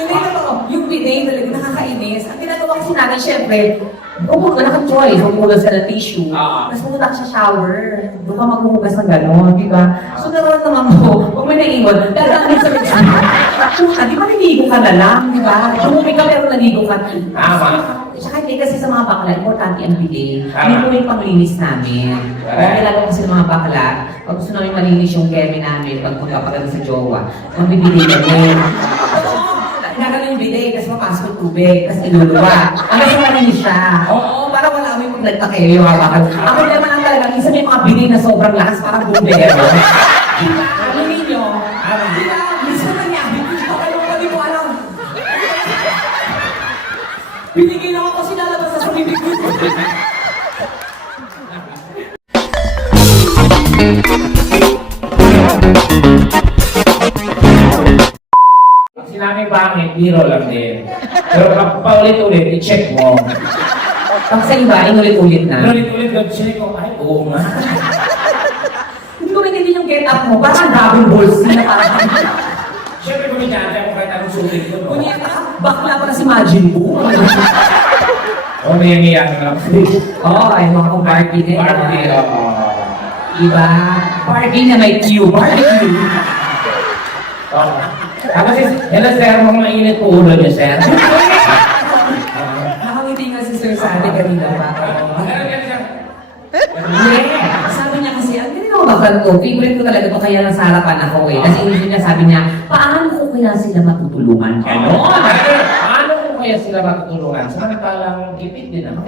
Hindi totoo. Yung bidet talaga nakakainis. Ang ginagawa kasi natin, syempre, kung wala kang choice, maghugas ka ng tissue, tapos pumunta ka sa shower, doon ka maghuhugas ng gano'n, di ba? So nararamdaman mo, pag may naiwan, dadaan sa puta, di ba naligo ka na lang, di ba? Dumumi ka pero naligo ka. Tsaka hindi kasi sa mga bakla, importante ang bidet. Hindi po yung panglinis namin. Kaya kailangan kasi ng mga bakla, pag gusto namin malinis yung kemi namin, pag magpapagano sa jowa, magbibigay kami. Nagano yung bidet, kasi mapasok yung tubig, kasi iluluwa. Hanggang sa malinis siya. Oo, para wala kami pag nagtakeo yung hawakan. Ang problema lang talaga, minsan may mga bidet na sobrang lakas, parang bumbero. Diba? Ano ninyo? Diba? Minsan nangyari, hindi ko alam. Binigay lang ako sinalabas sa bibig ko. Pag sinabi pangit, biro lang din. Pero pag paulit-ulit, i-check mo. Pag sa iba, inulit-ulit na. Ulit-ulit, check ko, ay, oo nga. Hindi ko maintindihan yung get up mo, parang double balls na parang. Siyempre, kung inyatay mo kahit anong sulit ko, no? Kunyata ka, bakla pa na si Majin Buu. Oo, may nangyayari na ako. Oo, ay mga kong party din. Party, oo. Diba? Party na may Q. Party Q. Oo. Tapos, yan na sir, mga mainit po ulo niyo, sir. Nakawiti nga si Sir sa atin kanina pa. Yeah. Sabi niya kasi, ang galing ako bakal to. Favorite ko talaga to, kaya nasa harapan ako eh. Kasi yun niya, sabi niya, paano ko kaya sila matutulungan? Ganon. Paano ko kaya sila matutulungan? Samantalang ipit din ako.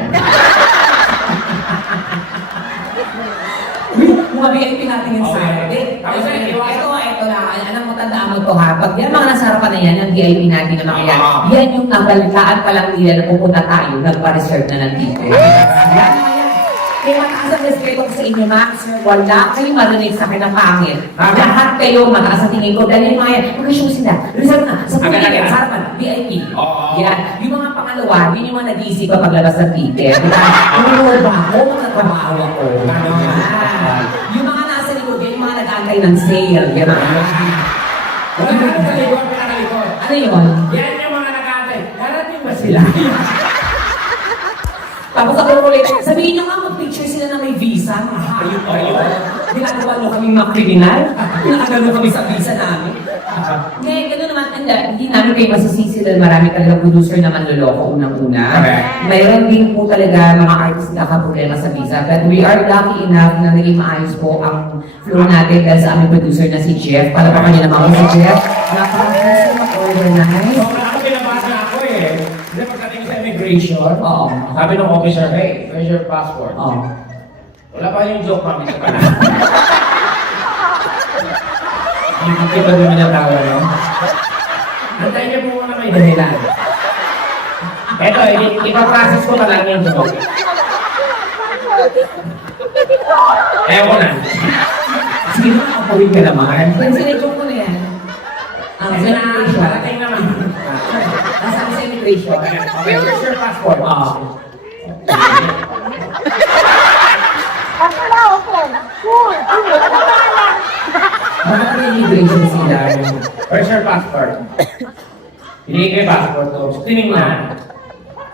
Mga VIP natin yung Okay. Saturday. Tapos na, Ito na. Alam mo, tandaan mo to ha. Pag yan mga nasa harapan na yan, yung VIP natin na mga yan, yan yung nabalitaan pa lang nila na pupunta tayo, nagpa-reserve na ng ticket. Yan. Kaya mataas ang respeto ko sa inyo, Max. Wala kayong marinig sa akin ng pangit. Lahat kayo mataas sa tingin ko. Dahil yung mga yan, mag-show sila. Reserve na. Sa ticket, sa harapan, VIP. Yan. Yung mga pangalawa, yun yung mga nag-iisip pa paglabas ng ticket. Ano ba ako? Mga trabaho ako. Yung mga nasa likod, yun yung mga nag-aantay ng sale. Yan ang Wala ka sa likod, pinakalikod. ano yun? Yan yung mga nakatay. Darating ba sila? Tapos ako ulit, sabihin nyo nga mag-picture sila na may visa, mga hayop kayo. Ginagawa nyo kaming mga kriminal. Ginagawa kami sa visa namin. Hindi, gano'n naman, hindi namin kayo masisisi dahil marami talaga producer na manloloko unang-una. Mayroon din po talaga mga artist na problema sa visa. But we are lucky enough na naging maayos po ang flow natin dahil sa aming producer na si Jeff. Para pa kanya naman si Jeff. Napaka-gusto mag-organize. So, ako pinabasa ako eh. Kasi pagdating sa immigration, Oo. sabi ng officer, hey, where's your passport? Oo. Wala pa yung joke, mami, sa pala. Hindi ba doon minatawa, no? Antayin niyo po muna may dahilan. Eto, ipaprocess ko na lang yung joke. Ewan ko na. Sige na, nakapawin ka naman. Ay, Sinigong ko na yan. Ang Kasi na, immigration. parating naman. Nasa sa immigration. Okay, where's your passport? Oo. Bakit may immigration sila? Where's your passport? Hindi ko yung passport ko. So, tinignan.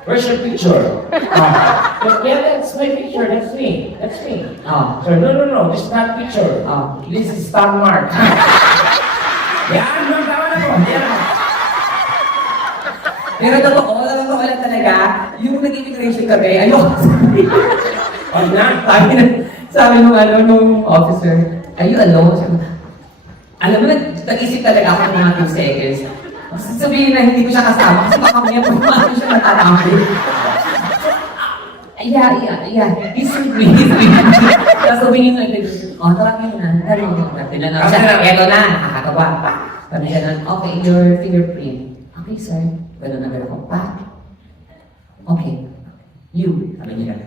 Where's your picture? Yeah, that's my picture. That's me. That's me. Oh. So, no. This is not picture. Oh. This is star mark. Yan, no, tama na po. Yan. Pero totoo lang talaga, yung nag-immigration kami, ayoko. Huwag na. Sabi nung officer, are you alone? Sabi ko, alam mo, nag-isip talaga ako ng mga 2 seconds. Sabihin na hindi ko siya kasama kasi baka may pumaano siya natatami. Yeah. He's with me. Tapos sabihin na ito, tara kayo na. Tinanong siya, eto na, nakakatawa. Sabi siya na, okay, your fingerprint. Okay, sir. Ganun na gano'n ko. Okay. You. Sabi niya.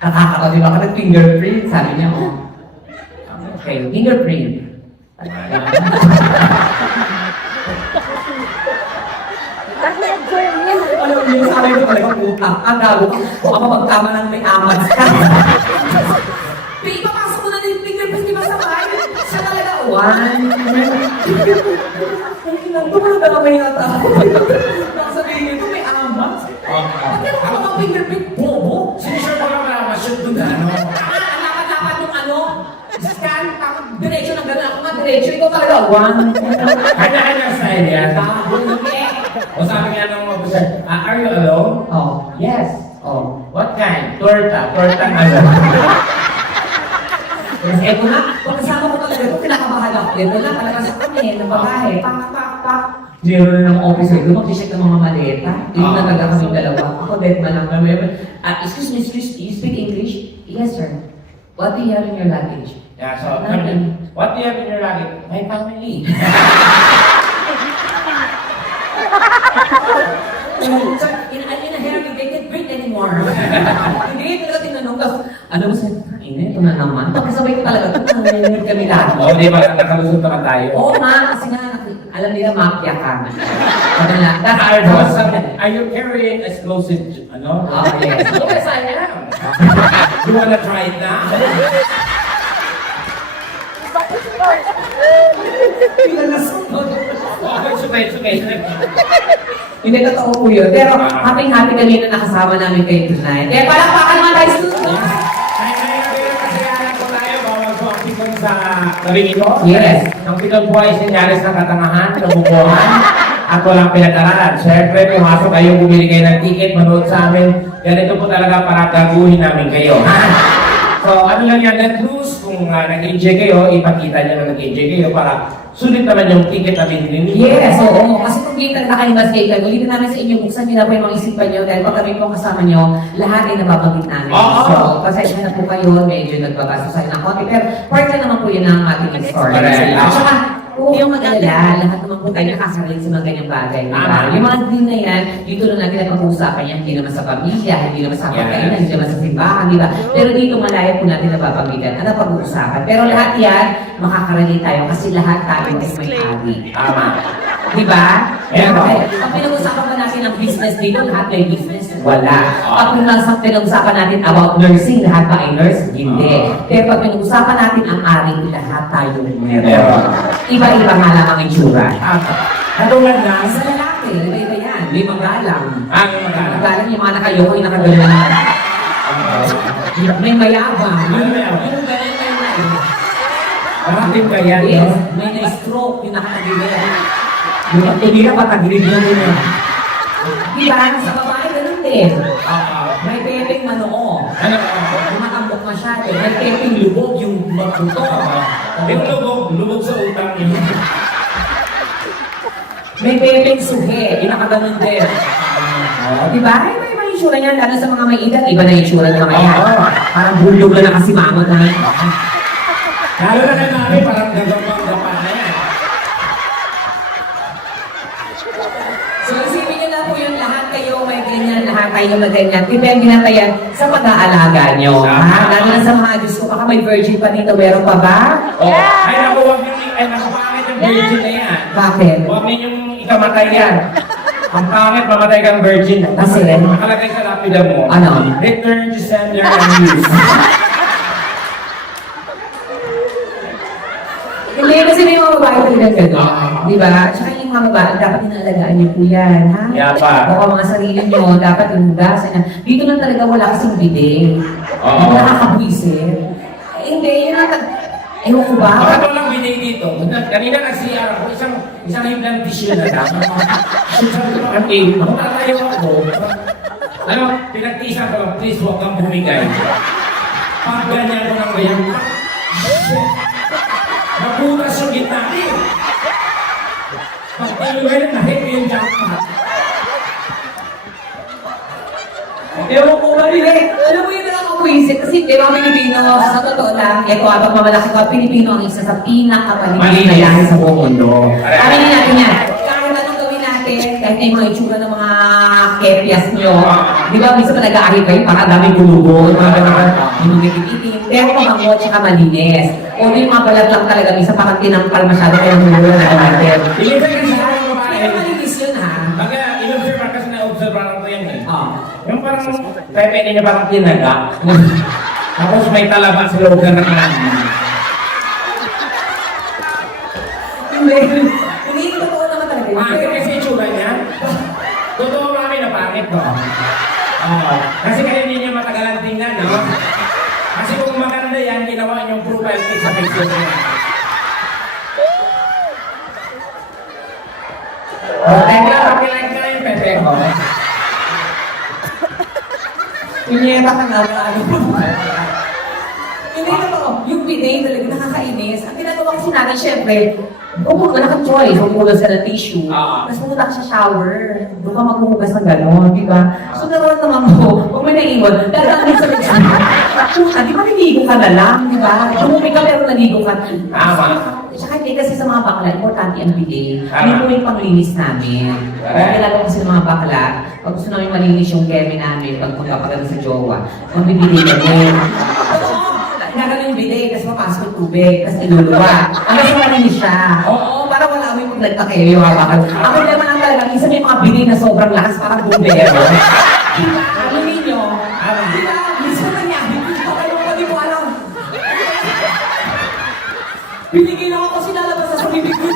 Nakakatawa, di ba ka nag-fingerprint? Sabi niya, okay, fingerprint. Alam mo yung sabi ko talagang utang. Ang gago ka. Baka mapagtama ng may amat ka. Ipapasok ko na din yung fingerprint, di ba sa bahay? Siya talaga, one. Tumulong na kamay yata. dalawa. Kanya-kanya style yan. O sabi nga ng mga officer, are you alone? Oh. Yes. Oh, what kind? Torta. Torta ano? Yes, eto na. Kung kasama ko talaga ito, pinakabahan ako. Ito na, talaga sa kami, ng babae. Pak. Zero na ng officer. Lumag-check ng mga maleta. Hindi na talaga kami dalawa. Ako, dead man lang kami. Excuse me, you speak English? Yes, sir. What do you have in your luggage? Yeah, so, Nothing. what do you have in your luggage? My family. In a hurry, they can't breathe anymore. Hindi, talaga tinanong ka. Ano mo sa ito na naman. Pagkasabay ko talaga, nangyayari kami lahat. Oo, di ba? Nakalusot naman tayo. Oo nga, kasi nga, alam nila mafia ka. Sabi na, that's our Are boss. you carrying explosive, ano? Oh, yes. Yes, I am. You wanna try it now? Okay, sukay. Hindi totoo po yun. Pero happy-happy kami na nakasama namin kayo tonight. Kaya palakpakan naman tayo students. Sa labing ito? Yes. Ang pitong po ay sinyalis ng katangahan, kabubuhan, at walang pinag-aralan. Siyempre, pumasok kayo, bumili kayo ng ticket, manood sa amin. Ganito po talaga para gaguhin namin kayo. So, ano lang yan, let loose. Kung nag-enjoy kayo, ipakita nyo na nag-enjoy kayo para sulit naman yung ticket na binili niyo. Yes, oo. Kasi kung kita na kayo kayo, ulitin namin sa inyo, buksan nyo na po yung mga isipan nyo dahil pag kami po kasama nyo, lahat ay nababanggit namin. Oo. So, pasensya na po kayo, medyo nagbabasto sa ng konti. Pero part na naman po yun ang ating story. Correct. At saka, huwag yung mag-alala, lahat naman po tayo nakasarili sa mga ganyang bagay. Diba? Yung mga din na yan, dito lang natin ang pag-uusapan yan, hindi naman sa pamilya, hindi naman sa kapatid, hindi naman sa simbahan, di ba? Pero dito malaya po natin nababanggitan, ano pag-uusapan. Pero lahat yan, makakarelate tayo kasi lahat tayo ay may ari. Tama. Di ba? Pero, Pag pinag-usapan pa natin ang business dito, lahat may business, wala. Pag pinag-usapan natin about nursing, lahat ba ay nurse? Hindi. Pero pag pinag-usapan natin ang ari, lahat tayo meron. Iba-iba nga lang ang itsura. katulad na, Sa lalaki, iba-iba yan. May magalang. ang magana. Magalang yung mga nakayoko, yung nakagalan na. May mayabang. Ano yan? Yung ganyan na yun. Marating ka yan, Yes, no? may na-stroke, yung nakatagilid. Yung pagtulira pa, tagilid na yun. Diba? Sa babae, ganun din. May pepeng manoo. Ano? Tumatambok masyado. May pepeng lubog yung magbuto. Yung lubog sa utang niyo. May pepeng suhe. Yung nakaganon din. Diba? Ay, may mga itsura niyan. Lalo sa mga may edad, iba na yung itsura ng mga yan. Parang bulldog na nakasimangot na. Lalo na kay mami, parang gagawang-gapa na yan. So, isipin niyo na po yung lahat kayo may ganyan, lahat kayo may ganyan. Depende na tayo sa pag-aalaga nyo. Ha? Lalo na sa mga Diyos ko, baka may virgin pa dito, meron pa ba? Oh, ay naku, huwag yung, ay naku, pangit yung virgin na yan. Bakit? Huwag ninyong ikamatay yan. Ang pangit, mamatay kang virgin. Kasi? Nakalagay sa lapida mo. Ano? Return to sender and use. Hindi, kasi may mga babae talaga gano'n. Di ba? Tsaka yung mga babae, dapat inaalagaan niyo po yan, ha? Yapa. Baka mga sarili niyo, dapat inugasan na. Dito lang talaga wala kasing bidet. Oo. Hindi nakakabwisit. Eh, hindi, yun ang ewan ko ba? Bakit walang binay dito? Kanina nag-CR ako, isang hiblang tissue na lang. Sabi ko, kung tatayo ako, ano, pinagtisan ko lang, please huwag kang bumigay. Pag ganyan ko ng ganyan, nabutas yung gitna. Pag talugay na hit yung jackpot. Ewan ko ba, Bile? Alam mo yun lang ako isip kasi di ba Pilipino, sa totoo lang, ito pag mamalaki ko, Pilipino ang isa sa pinakapalinis na lahi sa buong mundo. Aminin natin yan. Kahit anong gawin natin, kahit na yung mga itsura ng mga kepias nyo, di ba, minsan pa nag-aari kayo, parang daming gulubo, mga gano'n, yung itim, pero mabango, tsaka malinis. O yung mga balat lang talaga, minsan parang tinampal masyado kayo ng mulo na natin. Pinipagin sa mga babae. Pero malinis yun, ha? Baga, in-observe kasi na-observe ko yan eh. Oh. Yung parang, pepe niya parang tinaga. Tapos may talaba sa loob ng Hindi. Hindi, totoo naman talaga. Pangit kasi itsura niya. Totoo mami na pangit ko. Kasi kaya hindi niya matagalan tingnan, no? Kasi kung maganda yan, ginawa niyong profile pic sa Facebook niya. Tekla, pakilike ka yung pepe ko. Pinyeta ka nga na ano. Hindi totoo. Yung bidet talaga nakakainis. Ang ginagawa kasi natin, syempre, pumunta ka ng choice, maghuhugas ka ng tissue, tapos pumunta ka sa shower, doon ka maghuhugas ng gano'n, di ba? So naman mo, kung may naiwan, dadaanin sa next puta, di ba naligo ka na lang, di ba? Tumumi ka pero naligo ka. Tama. Tsaka hindi kasi sa mga bakla, importante ang bidet. Tama. Hindi po yung panglinis namin. Kaya kilala ko kasi sa mga bakla, pag gusto namin malinis yung keme namin, pag magpapagano sa jowa, magbibili kami. Ginagano yung bidet kasi mapasok yung tubig, kasi iluluwa. Ang kasi malinis siya. Oo, para wala kami pag nagtakeo yung hawakan. Ako naman ang talaga, minsan may mga bidet na sobrang lakas, parang bumbero. Diba? Ano ninyo? Diba? Minsan nangyari. Okay, hindi ko alam. Pinigil ako kasi lalabas sa bibig ko.